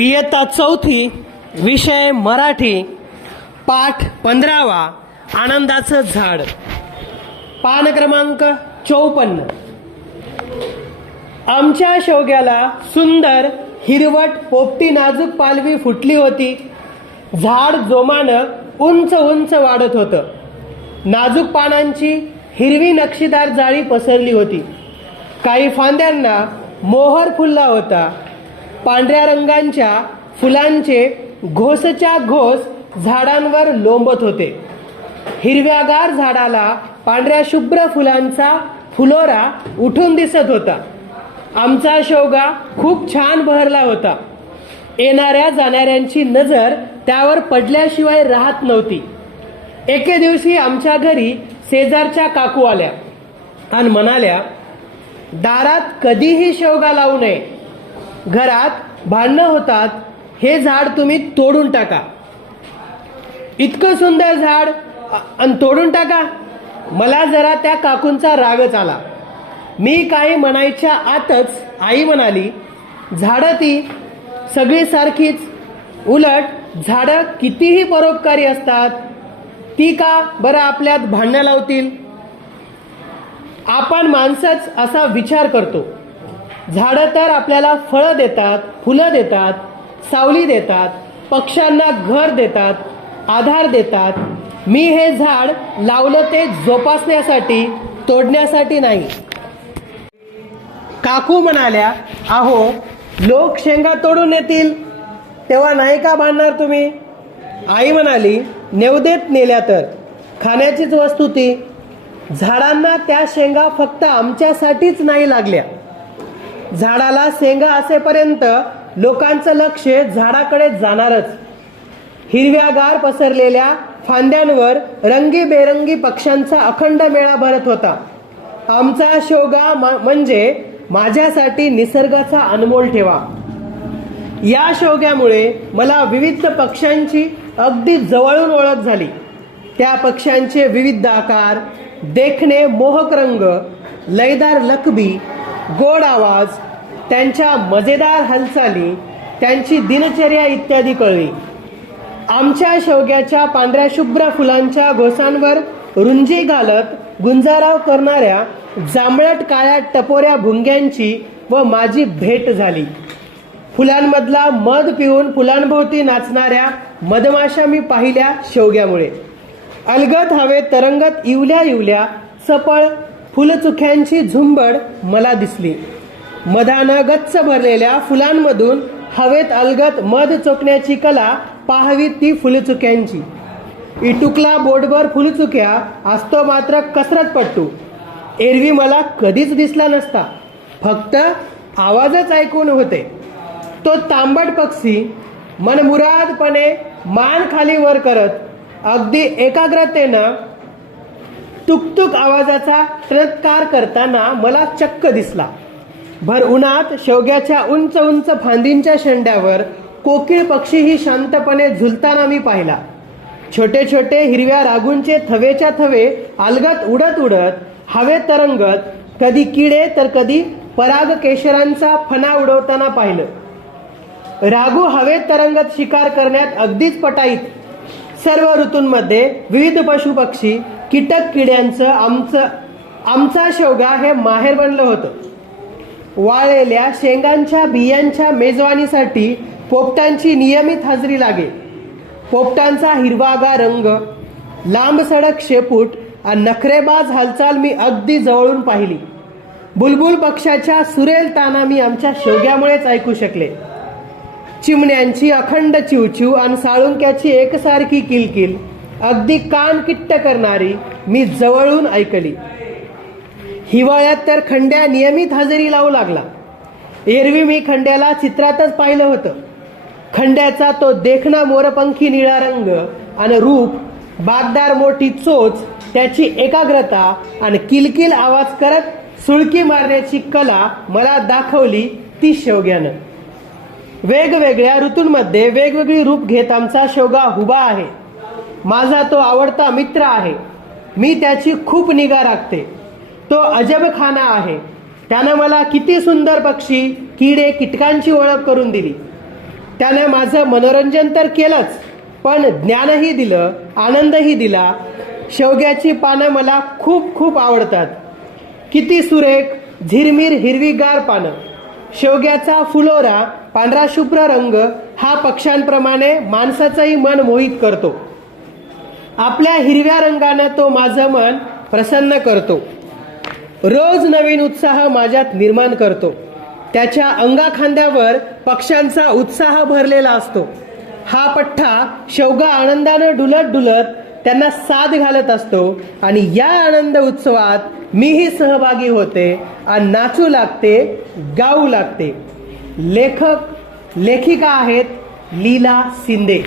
इयत्ता चौथी, विषय मराठी, पाठ 15वा, आनंदाचं झाड, पान क्रमांक 54. आमच्या शेवग्याला सुंदर हिरवट पोपटी नाजूक पालवी फुटली होती. झाड जोमानं उंच उंच वाढत होतं. नाजूक पानांची हिरवी नक्षीदार जाळी पसरली होती. काही फांद्यांना मोहर फुलला होता. पांढऱ्या रंगांच्या फुलांचे घोसच्या घोस झाडांवर लोंबत होते. हिरव्यागार झाडाला पांढऱ्या शुभ्र फुलांचा फुलोरा उठून दिसत होता. आमचा शेवगा खूप छान बहरला होता. येणाऱ्या जाणाऱ्यांची नजर त्यावर पडल्याशिवाय राहत नव्हती. एके दिवशी आमच्या घरी शेजारच्या काकू आल्या आणि म्हणाल्या, दारात कधीही शेवगा लावू नये. घरात भांडणं होतात. हे झाड तुम्ही तोडून टाका. इतकं सुंदर झाड आणि तोडून टाका. मला जरा त्या काकूंचा रागच आला. मी काही म्हणायच्या आतच आई म्हणाली, झाडं ती सगळी सारखीच. उलट झाडं कितीही परोपकारी असतात. ती का बरं आपल्यात भांडणं लावतील? आपण माणसंच असा विचार करतो. झाडं तर आपल्याला फळं देतात, फुलं देतात, सावली देतात, पक्ष्यांना घर देतात, आधार देतात. मी हे झाड लावलं ते जोपासण्यासाठी, तोडण्यासाठी नाही. काकू म्हणाल्या, अहो लोक शेंगा तोडून येतील तेव्हा नाही का भांडणार तुम्ही? आई म्हणाली, नेवदेत नेल्या तर खाण्याचीच वस्तू ती. झाडांना त्या शेंगा फक्त आमच्यासाठीच नाही लागल्या. झाडाला शेंगा असेपर्यंत लोकांचं लक्ष झाडाकडे जाणारच. हिरव्यागार पसरलेल्या फांद्यांवर रंगीबेरंगी पक्ष्यांचा अखंड मेळा भरत होता. आमचा शेवगा म्हणजे माझ्यासाठी निसर्गाचा अनमोल ठेवा. या शेवग्यामुळे मला विविध पक्ष्यांची अगदी जवळून ओळख झाली. त्या पक्ष्यांचे विविध आकार, देखणे मोहक रंग, लयदार लकबी, गोड आवाज, त्यांच्या मजेदार हालचाली, त्यांची दिनचर्या इत्यादी कळली. आमच्या शेवग्याच्या पांढऱ्या शुभ्र फुलांच्या घोसांवर रुंजी घालत गुंजाराव करणाऱ्या जांभळट काळ्या टपोऱ्या भुंग्यांची व माझी भेट झाली. फुलांमधला मध पिऊन फुलांभोवती नाचणाऱ्या मधमाशा मी पाहिल्या शेवग्यामुळे. अलगद हवेत तरंगत इवल्या इवल्या चपळ फुलचुख्यांची झुंबड मला दिसली. मधानं गच्च भरलेल्या फुलांमधून हवेत अलगद मध चोखण्याची कला पाहावी ती फुलचुक्यांची. इटुकला बोटभर फुलचुक्या असतो मात्र कसरतपट्टू. एरवी मला कधीच दिसला नसता. फक्त आवाजच ऐकून होते. तो तांबट पक्षी मनमुरादपणे मान खाली वर करत अगदी एकाग्रतेनं तुकतुक आवाजाचा त्रत्कार करताना मला चक्क दिसला. भर उन्हात शेवग्याच्या उंच उंच फांदींच्या शेंड्यावर कोकिळ पक्षीही शांतपणे झुलताना मी पाहिला. छोटे छोटे हिरव्या रागूंचे थवेच्या थवे अलगद उडत उडत हवेत तरंगत कधी किडे तर कधी पराग केशरांचा फणा उडवताना पाहिलं. रागू हवेत तरंगत शिकार करण्यात अगदीच पटाईत. सर्व ऋतूंमध्ये विविध पशु पक्षी कीटक किड्यांचं आमचा शेवगा हे माहेर बनलं होतं. वाळलेल्या शेंगांच्या बियांच्या मेजवानीसाठी पोपटांची नियमित हजेरी लागे. पोपटांचा हिरवागार रंग, लांब सडक शेपूट आणि नखरेबाज हालचाल मी अगदी जवळून पाहिली. बुलबुल पक्षाच्या सुरेल ताना मी आमच्या शेवग्यामुळेच ऐकू शकले. चिमण्यांची अखंड चिवचिव आणि साळुंक्याची एकसारखी किलकिल अगदी कान किट्ट करणारी मी जवळून ऐकली. हिवाळ्यात तर खंड्या नियमित हजेरी लावू लागला. एरवी मी खंड्याला चित्रातच पाहिलं होतं. खंड्याचा तो देखणा मोरपंखी निळा रंग आणि रूप, बागदार मोठी चोच, त्याची एकाग्रता आणि किलकिल आवाज करत सुळकी मारण्याची कला मला दाखवली ती शेवग्यानं. वेगवेगळ्या ऋतूंमध्ये वेगवेगळी रूप घेत आमचा शेवगा उभा आहे. माझा तो आवडता मित्र आहे. मी त्याची खूप निगा राखते. तो अजबखाना आहे. त्यानं मला किती सुंदर पक्षी, किडे, कीटकांची ओळख करून दिली. त्याने माझं मनोरंजन तर केलंच, पण ज्ञानही दिलं, आनंदही दिला. शेवग्याची पानं मला खूप खूप आवडतात. किती सुरेख, झिरमिर हिरवीगार पानं. शेवग्याचा फुलोरा पांढरा शुभ्र रंग हा पक्ष्यांप्रमाणे माणसाचंही मन मोहित करतो. आपल्या हिरव्या रंगानं तो माझं मन प्रसन्न करतो. रोज नवीन उत्साह माझ्यात निर्माण करतो. त्याच्या अंगाखांद्यावर पक्ष्यांचा उत्साह भरलेला असतो. हा पठ्ठा शेवगा आनंदानं डुलत डुलत त्यांना साथ घालत असतो आणि या आनंद उत्सवात मीही सहभागी होते आणि नाचू लागते, गाऊ लागते. लेखिका आहेत लीला शिंदे.